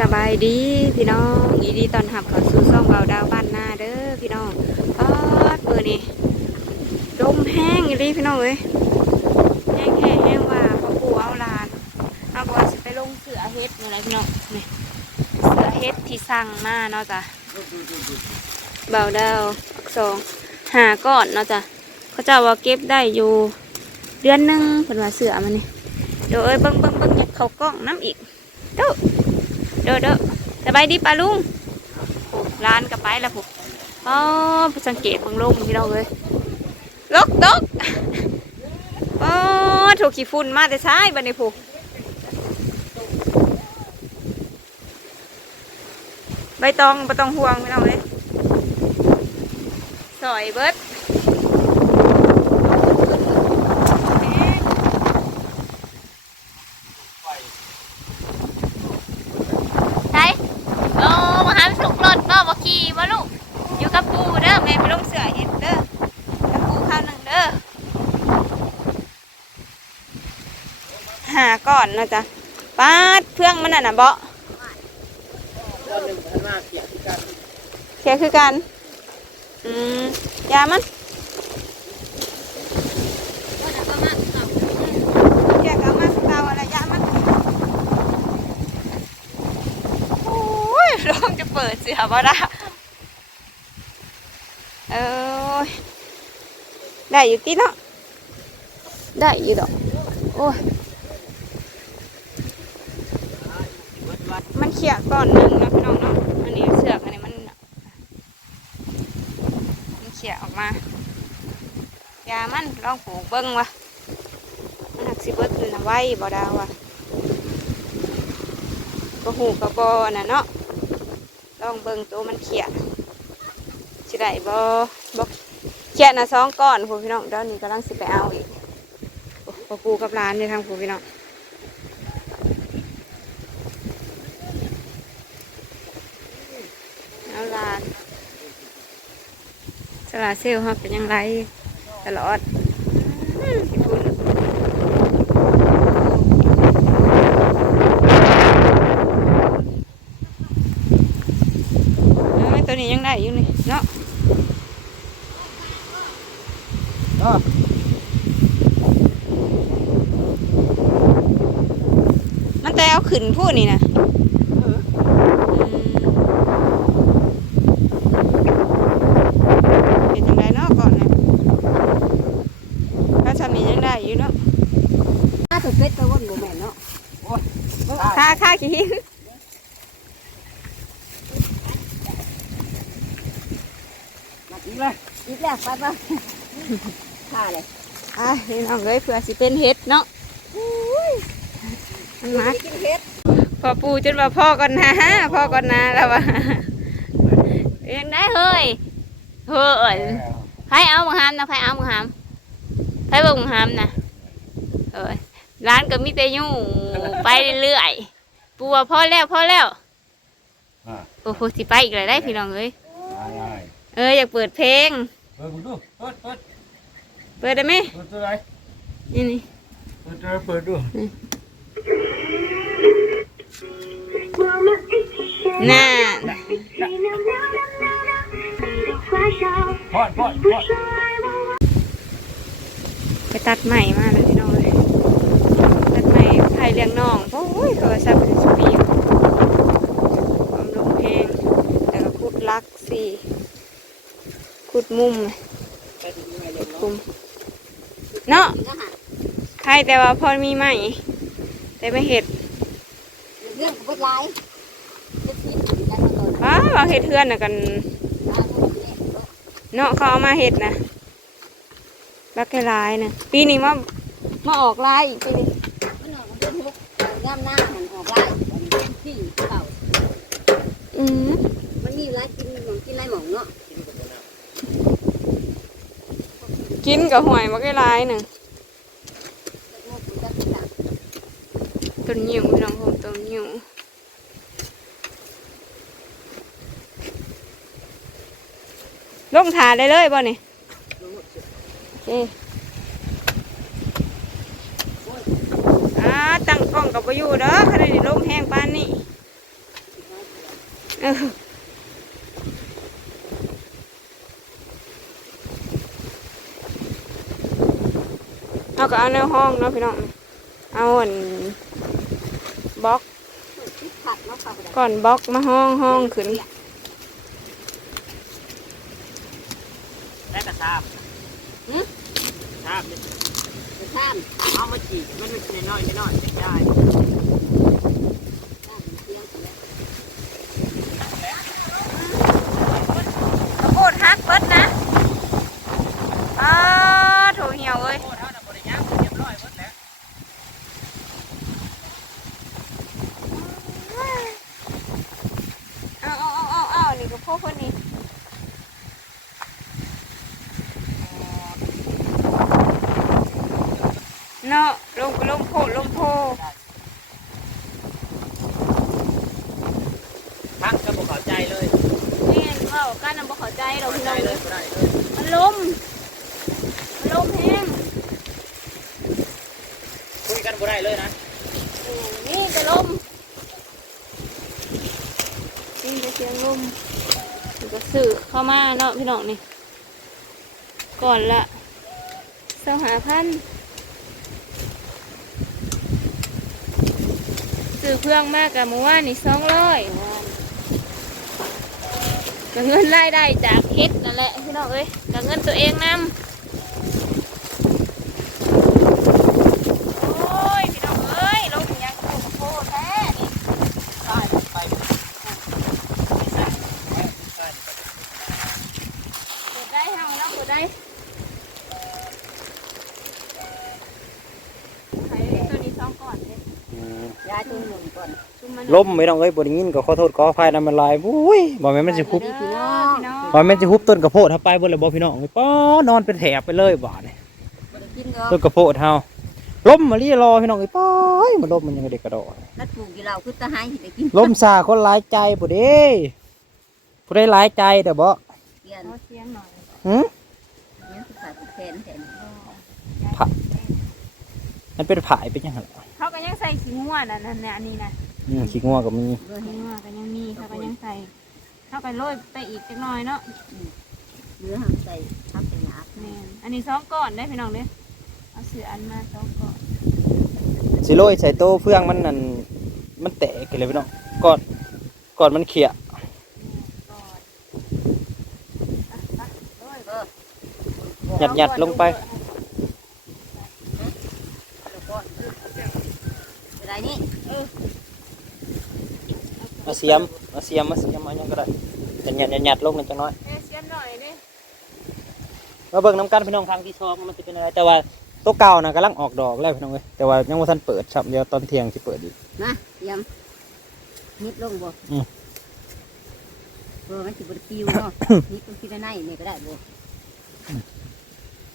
สบายดีพี่น้องยินดีตอนหับเข้าสู่ซ่องเบาดาวบ้านหน้าเด้อพี่น้องปอดมือนี่ลมแห้งอีหลีพี่น้องเอ้ยแห้งแห้งแห้งว่าพอปูเอาลานเอาก็ว่าสิไปลงเสือเฮ็ดอะไรพี่น้องนี่เสือเฮ็ดที่สั่งมาเนาะจ้ะเบาดาวสองหาก่อนเนาะจ้ะเขาจ้าว่าเก็บได้อยู่เดือนหนึงเพิ่นว่าเสือมันนี่เดี๋ยวเอ้ยเบิ่งเบิ่งเบิ่งอยากเขากล้องน้ำอีกเด้อ เด้อเด้อสบายดีปะลุงร้านกับไปแล้วผมอ๋อผสังเกตบังลงพี่น้องเลยลกตกอ๋อถูกขี้ฝุ่นมาแต่ซ้ายบันนี้ผูใบตองใบตองห่วงพี่น้องเลยสอยเบิดใช่โอ้มาหาสุกรถก็บ่ขี่บ่ลูกอยู่กับปูเด้อแม่ไปลงเสือเห็นเด้อกับปูข้าวหนึ่งเด้อ หาก่อนนะจ๊ะป้าดเพื่องมันน่ะนะเบาะก้อนหนึ่งพันห้าเขียคือกัน อืมยามันเขียกับมันเตาอะไรยามันโอ้ยร้องจะเปิดเสือบ่ได้เออได้อยู่ที่เนาะได้อยู่ดอกโอ้ยมันเขียก่อนหนึ่งนะพี่น้องเนาะ อันนี้เสือกอันนี้มันมันเขี่ยออกมายามันลองปลูกเบิ้งวะมันหักสิเบิดน่ะไว้บ่ดาววะก็หูกระบอน่ะเนาะลองเบิ้งตัวมันเขี่ยสิได้บ่บ่เขี่ยนะสองก้อนผู้พี่น้องเดี๋ยวนี้กำลังสิไปเอาอีกโอ้ปปูกับร้านในทางผู้พี่น้องเอา ลานสลาเซลล์ครับเป็นยังไงตลอดอืมพี่พุ่นเอ้ยตัวนี้ยังได้อยู่นี่เนาะก็มันแต่เอาขึ้นพูดนี่นะอืมเป็นยังไงเนาะก่อนนะถ้าทำนี้ยังได้อยู่เนาะ ถ้าถูกเป็ดตัววนบ่แม่นเนาะค่าค่าขี้หินมาทิ้งเลยอีกแล้วไปป่ะฆ่าเลยอะพี่น้องเลยเผื่อสิเป็นเห็ดเนาะมันมากินเฮ็ดพอปูจนว่าพ่อก่อนนะพ่อก่อนนะแล้วว่ายังได้เฮ้ยเฮ้ยใครเอามึงหามนะใครเอามึงหามใครบอกมึงหามนะเอ้ย ร้านก็มีแต่ยู่ไปเรื่อยๆปูว่าพ่อแล้วพ่อแล้วอ่าโอ้โหสิไปอีกเลยได้พี่น้องเอ้ยง่ายเอออยากเปิดเพลงๆเปิดดูเปิดเปิดเปิดได้ไหมเปิดตัวไหนนี่นี่เปิดตัวเปิดดูน่าพอดพอดพอดไปตัดใหม่มาเลยพี่น้องเลยตั ดใหม่ไผ่เลี้ยงน้องโอ้ยโทรศัพท์เป็นสปีดความลงเพลงแล้วก็ขุดลักสี่ขุดมุมขุดคุมเนาะก็หาใครแต่ว่าพอมีใหม่แต่ไม่เห็ดเรื่องก็บ่หลายจะคิดแล้วก็ว้าวาเห็ดเทือนน่ะกันตามพวกนี้เนาะเขาเอามาเห็ดนะบักลายๆนะปีนี้มามาออกลายอีกปีนี้มันออกมาเป็นฮุกย่ำหน้าหันออกลายที่เก่า อืม มันมีหลายกิน หมองกินหมองเนาะกินกับหวยบักลายๆหนึ่งต้นยิ้วพี่น้องผมต้นยิ้วลงถาได้เลยบ่นี่โอเคอ่าตั้งกล้องกับประยูเด้อขณะนี้ลมแห้งปานนี้ เออเอา ก็เอาแนวห้องเนาะพี่น้องเอาอันบล็อกผัดเนาะค่ะบ่ได้ก่อนบล็อกมาห้องห้องขึ้นได้กระซาบหึซาบนี่กระท่ามเอามาจีบมันเป็นน้อยๆน้อยๆเป็นได้ท่ามเที่ยงกันแล้วข้าวโพดฮักเบิดนะอ้าโถเหี่ยวเอ้ย โอ้เท่านั้นบริยางเรียบร้อยหมดแล้ว เอาเอาเอาเอาเอานี่ก็ พวกคนนี้เนาะลงก็ลงโพลงโพงก็บอกเข้าใจเลย นี่เว่ากันนำบ่เข้าใจเรา เข้า พี่ ใจ น้อง เล เลย ย บ่ได้เลย มันลมมันลมแห้ง คุยกันบ่ได้เลยนะ เออนี่ก็ลมนี่ก็เสียงลมนี่ก็สื่อเข้ามาเนาะ พี่น้องนี่ ก่อนละสหาพันสื่อเครื่องมากกับมื่อวานนี่สองร้อยกับเงินรายได้จากเฮ็ดนั่นแหละพี่น้องเอ้ยกับเงินตัวเองนำโอ้ยพี่น้องเอ้ยลงยังโคตรโคตรแท้นี่ ใช่ไป เปิดได้เฮาแล้วเปิดได้ใช้ตัวนี้สองก่อนเลย ยายตัวหนึ่งก่อนซุ่มมันล้มไม่ต้องเอ้ยบ่ได้ยินก็ขอโทษขออภัยนำมันลายอุ้ยบ่แม่นมันสิคุบพี่น้องพี่น้องบ่แม่นสิคุบต้นกระโพดเฮาไปบ่เลยบ่พี่น้องเอ้ยป้อนอนเป็นแถบไปเลยบ่นี่บ่ได้กินเนาะต้นกระโพดเฮาล้มมาลีรอพี่น้องเอ้ยป้อยมันล้มมันยังเด็กกระโดดนัดปลูกอยู่เราคือตาหายสิได้กินล้มซาคนหลายใจบ่เด้ผู้ใดหลายใจเด้อบ่เรียนเอาเสียงหน่อยหึเนี่ยคือขาดแขนแขนผักมันเป็นผายเป็นยังไงเขา ก็ยังใส่ขี้งัวน่ะนั่นน่ะอันนี้นะอืมขี้งัวก็มีเบอร์ขี้ให้งัวก็ยังมีเขาก็ยังใส่เขาก็โรยไปอีกจักหน่อยเนาะเนื้อหักใส่ทับใส่หยาบแม่นอันนี้สองก้อนได้พี่น้องเด้อเอาเสืออันมาสองก้อนสิโรยใส่โตเฟืองมันนั่นมันแตกกันเลยพี่น้องก่อนก่อนมันเขียก้อนอะอะโรยเออหยัดหยัดลงไปแล้วก็ อะไรนี่มาเสียมมาเสียมมาเสียมมายังก็ได้แต่หยัดหยัดหยัดลงนั่นจังน้อยเอ้ยเสียมหน่อยเด้มาเบิ่งน้ำกันพี่น้องครั้งที่สองมันจะเป็นอะไรแต่ว่าตัวเก่านะกำลังออกดอกแล้วพี่น้องเว้ยแต่ว่ายังไม่ทันเปิดครับเดี๋ยวตอนเที่ยงจะเปิดอีกนะยำนิดลงบ่อืมเออมันสิบ่ได้ปิวเนาะนิดตรงที่ด้านในนี่ก็ได้บ่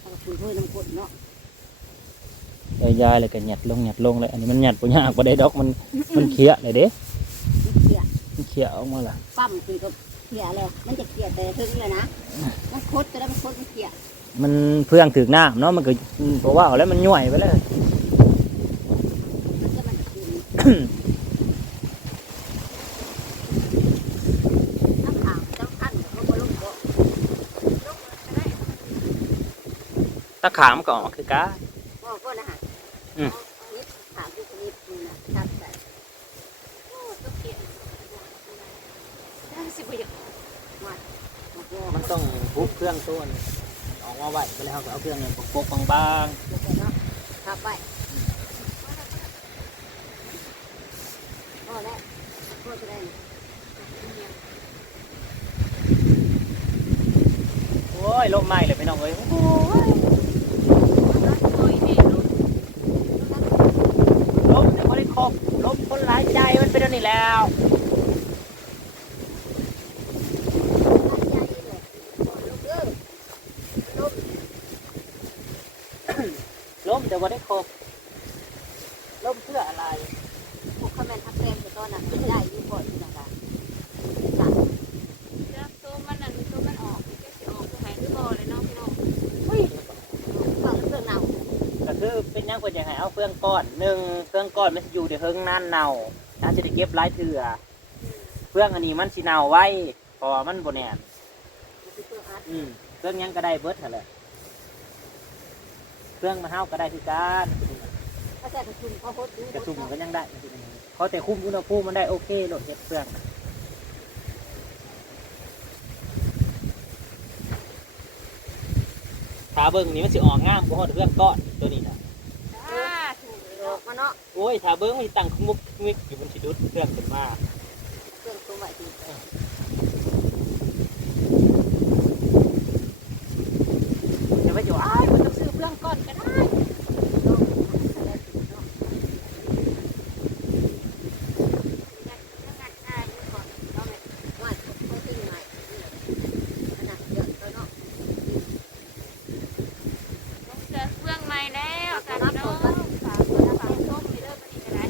เอาคุณเพิ่นน้ำกดเนาะ ยายๆเลยก็หยัดลงหยัดลงเลยอันนี้มันหยัดปุยากบ่ได้ดอกมันมันเขียเลยเด้นี่เกลี่ยมันเขียออกมาละปั๊มคือก็เกลี่ยแล้วมันจะเกลี่ยแต่ถึงเลยนะมันคดก็ได้มันคดมันเกลี่ยมันเพื่องถึกน้ำเนาะมันก็เพราะว่าเอาแล้วมันย่อยไปเลยมันก็มันจะกินน้ำขาวเจ้าขั้นลงบ่ลงบ่ตะขามนก็ออกคือกาบ่ก็นะฮะ อืมนิดขาวที่นิดนี่นะทับใส่โอ้ตัวเกลียดได้สิบ่อยากมาบ่มันต้องบุบเครื่องตัวนี้ออกมาไหวไปแล้วก็เอาเครื่องนี้ปกๆบางเดี๋ยวเนาะทับไปก็แล้วก็จะได้นะๆโอ้ยลมไหม้เลยพี่น้องเอ้ยโอ้ยรักหน่อยแม่ลูก ลมแต่ไม่ได้ครบ ลมคนหลายใจมันเป็นอันนี้แล้วลมแต่ว่าได้ครบลมเพื่ออะไร พวกคอมเมนต์ทักแฟนอยู่ตอนนั้นได้อยู่ก่อนนะคะจ้ะ จับตัวมันนั่นตัวมันออกมันจะสิออกตัวไหนหรือบ่เลยเนาะพี่น้อง ฟังเรื่องเน่า ก็ คือเป็นหยังคนอย่างไรเอาเครื่องก้อนหนึ่งเครื่องก้อนมันจะอยู่ในเฮิงนานเน่าน่าจะได้เก็บหลายเถื่อเฟืองอันนี้มันสิเนาไว้เพราะว่ามันบ่แน่นอืมเครื่องหยังก็ได้เบิดหั่นแหละเครื่องมาเฮาก็ได้คือกันถ้าใส่กระชุมเขาโคตรดูกระชุ่มก็ยังได้เขาแต่คุมอุณหภูมิมันได้โอเคโหลดเฮ็ดเครื่อง ขาเบิ่งนี่มันสิออกงามกว่าฮอดเครื่องก้อนตัวนี้นะ อ่าถูก ออกมาเนาะ โอ้ยขาเบิ่งมันสิตั้งขมุกขมิกอยู่บนสิดุดเครื่องขึ้นมาเครื่องตัวใหม่ดีจะไปอยู่อ้ายมันต้องซื้อเครื่องก้อนก็ได้ ต้องเจอเครื่องใหม่แล้วกันพี่น้องฝากกดฝากส้มไปเด้อวันนี้ก็ได้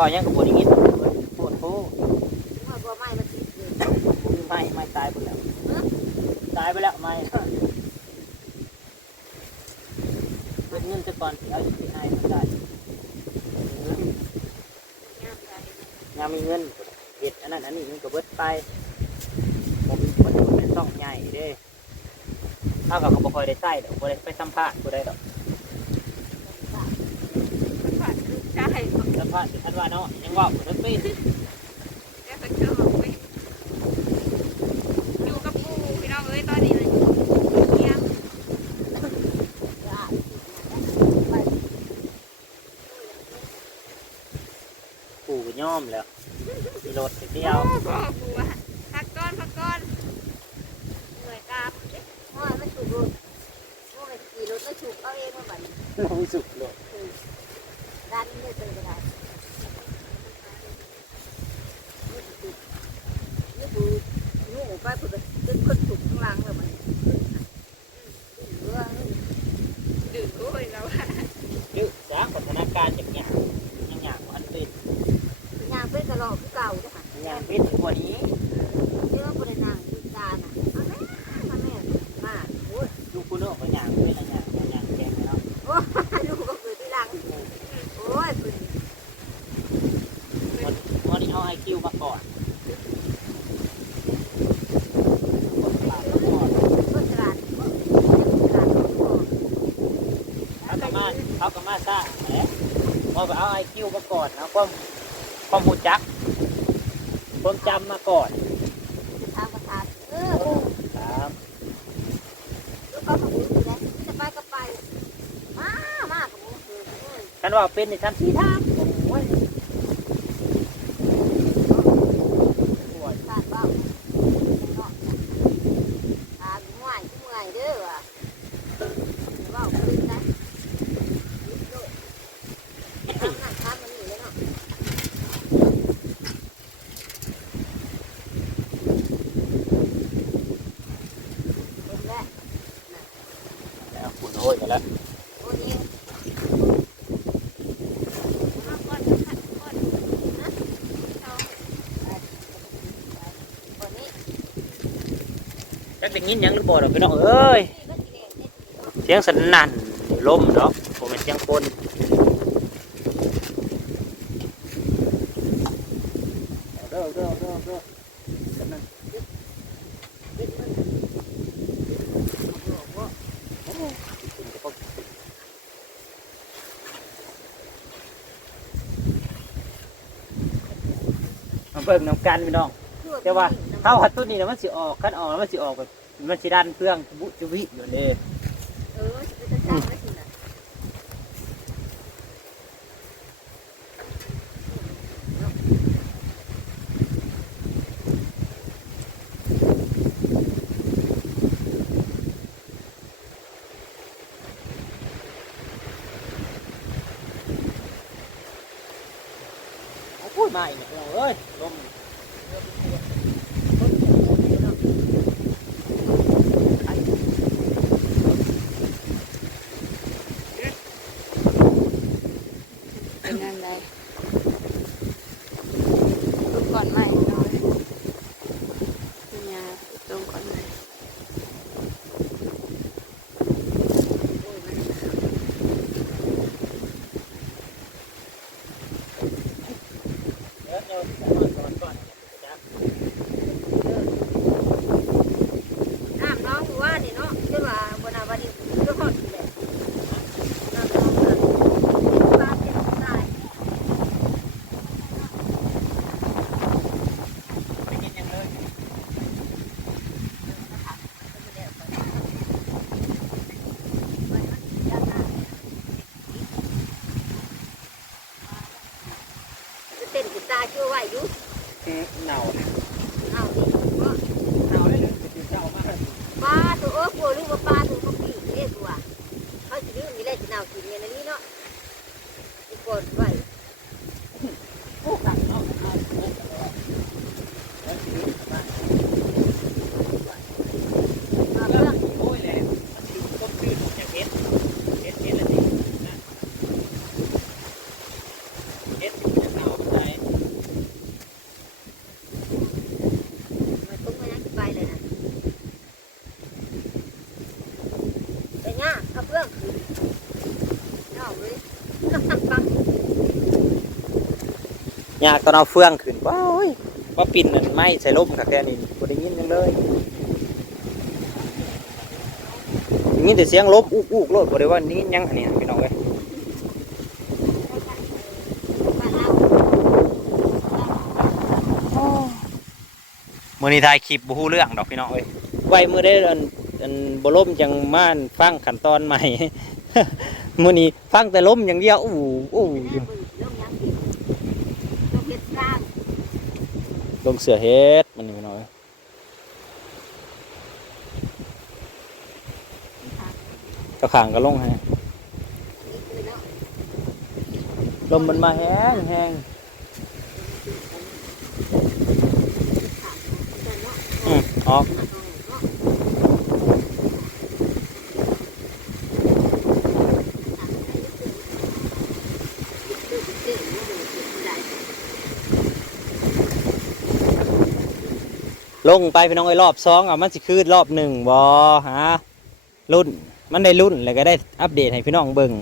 ก็ยังกระบวนอย่างนี้ปวดโค้ไม่ไม่ตายไปแล้วตายไปแล้วไม่เป็นเงินจะก่อนเอาอยู่ที่ไหนมันได้งามใจงมีเงินเห็ดอันนั้นอันนี้มันก็เบิดไปผมมันเป็นต้องใหญ่เด้ถ้ากับเขาบ่ค่อยได้ใส่เดอกบ่ได้ไปสัมภาษณ์บ่ได้ดอก ฝากลูกชาย สัมภาสิท่านว่าเนาะยังว่าบ่ได้เป็น แล้วก็เจอออกไปอยู่กับปู่พี่น้องเอ้ยตอนนี้เลยเนี่ยปู่ก็ย่อมแล้วมีรถไปเที่ยวพ่อปู่ว่าพักก้อนพักก้อนเหนื่อยตามเด้ น้องสุดเลย ดันได้เลยก็ได้นี่คือนี่ไปเพื่อขึ้นคนถูกข้างล่างเลยมันเรื่อง ดื้อโอ้ยเราว่า ยืดสร้างพัฒนาการอย่างหยาบอย่างหยาบอันเป็น ยางเป็นกระรอกคือเก่าจ้ะค่ะ อย่างหยาบเป็นกว่านี้ เรื่องบริณางดูจานอะเอาแม่มาแม่มาโอ้ย ดูคุณเนาะว่าหยาบเป็นอะไรหยาบหยาบแข็งเนาะ โอ้ยลูกก็คือที่หลังโอ้ยคุณ วันวันนี้เอาไอคิวมาก่อนกดปากมาก่อน ต้นตลาดตลาดของ เอากระมาเอากระมาซ่าแหละ พอไปเอาไอคิวมาก่อนเอาความความหูจักความจำมาก่อนทางประธานเออครับลูกก็ของคุณนะจะไปก็ไปมามากับมึงคือฉันว่าเป็นในชั้นสีทางโอ้ยปวด ทานเบ้าเนาะทานง่ายเมื่อยเด้อว่ะเบ้าคืนนะทำนั่นทำมันนี่เลยเนาะ เป็นแล้ว แล้วคุณโอ้ยกัน แล้วโอ้ยนี่พักก้อนพักก้อนนะเอาวันนี้จักได้ยินยังหรือบ่ดอกพี่น้องเอ้ยเจียเสียงสนั่นลมเนาะผมเป็นเสียงคนเด้อเด้อเด้อเด้อสนั่นมา เบิ่งน้ำกันพี่น้อง แต่ว่าถ้าหัดตัวนี้นะมันสิออกขั้นออกแล้วมันสิออกแบบมันสิดันเครื่องบุจวิอยู่เลย เออจะจะจ้างไม่สินะ โอ้ยมาอีกแล้วเอ้ยลม เป็นยังไงลูกก่อนใหม่หน่อยนี่ยาตรงก่อนใหม่ เดี๋ยวเดี๋ยวก่อนก่อนก่อนจับ น้ำน้องว่านี่เนาะจนว่าบนอาวันนี้ก็หอดอยู่แหละน้ำน้องน่ะเป็นปลาเป็นตาย ไม่กินยังเลย เต้นกีตาร์ช่วยไหวอยู่ เน่า เอาดิว่า เน่าเลยเลยติดเจ้ามาก ปลาตัวเออกลัวลูกว่าปลาตัวเขาปีกเรียกตัวเขา ได้สินาวกินเงี้ยนะนี่เนาะทุกคนไหว โอ้กัดเนาะเอาโอ้กัดเลยแล้วทีนี้มา เอา เรื่ เรื่ อ อง ง โอ้ยแหละมันติดต้มจืดอย่างเฮ็ดเฮ็ดเฮ็ดละสินะเฮ็ดจะเน่าไป มันตุ้งมายังไปเลยนะเป็นไงเอาเรื่องเอาเลยปัง ยากตอนเอาเฟืองขึ้นว้าวเฮ้ยว่าปิ่นนั่นไม้ใส่ลมค่ะแค่นี้บ่ได้ยินหยังเลยได้ยินแต่เสียงลบอุกอุกโลดบ่ได้ว่านี่ยังอันนี้นะพี่น้องเอ้ยบ้านเรามื้อนี้ถ่ายคลิปบ่ฮู้เรื่องดอกพี่น้องเอ้ยไว้มื้อได้อันอันบ่ล่มจังมาฟังขั้นตอนใหม่มื้อนี้ฟังแต่ลมอย่างเดียวอู้อู้ เรื่องยังผิดเรื่องเฮ็ดสร้าง ลงเสือเฮ็ดมันนี่พี่น้องเอ้ยเจ้าข้างก็ลงให้ลมมันมาแห้งแห้งอืมออก ลงไปพี่น้องไอ้ยรอบสองอะมันสิคืนรอบหนึ่งบอฮะรุ่นมันได้รุ่นแล้วก็ได้อัปเดตให้พี่น้องเบิ่ง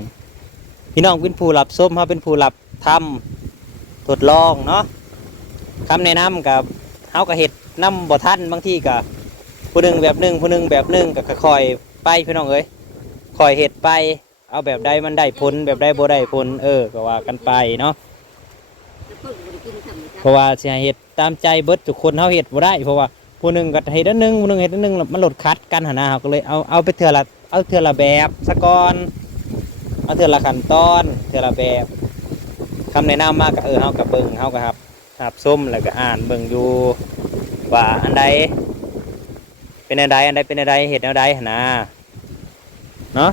พี่น้องเป็นผู้รับส้มเขาเป็นผู้รับทำทดลองเนาะคำแนะนำกับเฮากับเห็ดนํบ่ทันบางที่กับผู้หนึ่งแบบหนึ่งผู้หนึ่งแบบหนึ่งก็ค่อยไปพี่น้องเอ้ยค่อยเห็ดไป เอาแบบใดมันได้ผลแบบใดบ่ได้ผลเออก็ว่ากันไปเนาะ ราะว่าสิให้เฮ็ดตามใจเบิดทุกคนเฮาเฮ็ดบ่ได้ เพราะว่าผู้หนึงก็เฮ็ดอันหนึงผู้หนึงเฮ็ดอันหนึงมันหลดคัดกันหั่นนะเฮาก็เลยเอาเอาไปเทื่อละเอาเทื่อละแบบซะก่อนเอาเทื่อละขั้นตอนเทื่อละแบบคำแนะนำมาก็เออเฮาก็เบิ่งเฮาก็ครับรับส้มแล้วก็อ่านเบิ่งอยู่ว่าอันใดเป็นอันใดอันใดเป็นอันใดเฮ็ดอันใดหนะเนาะ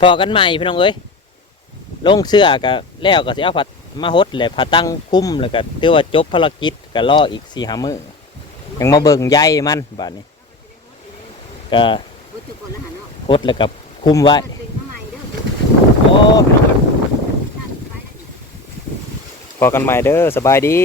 พอกันใหม่พี่น้องเอ้ยลงเสื้อก็แล้วก็สิเอาผัด มาฮดเลยพาตั้งคุ้มแล้วก็ถือว่าจบภารกิจก็รออีกสี่ห้ามื้อยังมาเบิ่งใยมันบาดนี้ก็ฮดแล้วก็คุ้มไว้โอ้พอกันใหม่เด้อสบายดี